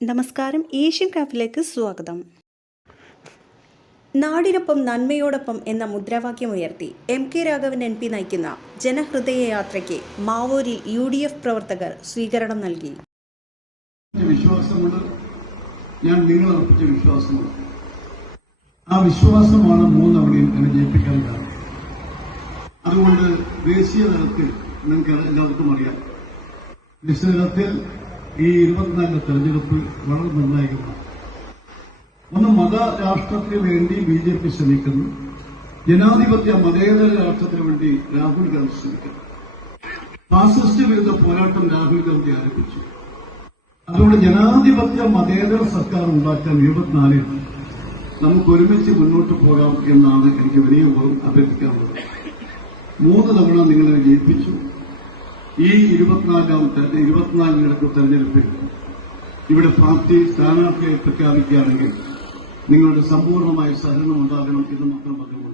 നമസ്കാരം, ഏഷ്യൻ ക്രാഫ്റ്റിലേക്ക് സ്വാഗതം. നാടിനൊപ്പം നന്മയോടൊപ്പം എന്ന മുദ്രാവാക്യമുയർത്തി MK രാഘവൻ MP നയിക്കുന്ന ജനഹൃദയ യാത്രയ്ക്ക് മാവൂരിൽ UDF പ്രവർത്തകർ സ്വീകരണം നൽകി. ഞാൻ നിങ്ങൾ അർപ്പിച്ച വിശ്വാസമാണ്. ആ വിശ്വാസമാണ് മൂന്നവണയും എന്നെ ജയിപ്പിക്കാൻ കാരണം. അതുകൊണ്ട് ദേശീയ തലത്തിൽ നിങ്ങൾക്ക് എല്ലാവർക്കും അറിയാം, ദേശീയ തലത്തിൽ ഈ 24 തെരഞ്ഞെടുപ്പ് വളരെ നിർണായകമാണ്. ഒന്ന്, മതരാഷ്ട്രത്തിന് വേണ്ടി BJP ശ്രമിക്കുന്നു. ജനാധിപത്യ മതേതര രാഷ്ട്രത്തിന് വേണ്ടി രാഹുൽ ഗാന്ധി ശ്രമിക്കുന്നു. ഫാസിസ്റ്റ് വിരുദ്ധ പോരാട്ടം രാഹുൽ ഗാന്ധി ആരംഭിച്ചു. അതുകൊണ്ട് ജനാധിപത്യ മതേതര സർക്കാർ ഉണ്ടാക്കാൻ 24 നമുക്ക് ഒരുമിച്ച് മുന്നോട്ട് പോകാം എന്നാണ് എനിക്ക് വലിയ അഭ്യർത്ഥിക്കാറുള്ളത്. 3 തവണ നിങ്ങളെ ജയിപ്പിച്ചു. ഈ 24 തെരഞ്ഞെടുപ്പിൽ ഇവിടെ പാർട്ടി സ്ഥാനാർത്ഥിയെ പ്രഖ്യാപിക്കുകയാണെങ്കിൽ നിങ്ങളുടെ സമ്പൂർണമായ സഹകരണം ഉണ്ടാകണം എന്ന് മാത്രം പറഞ്ഞു.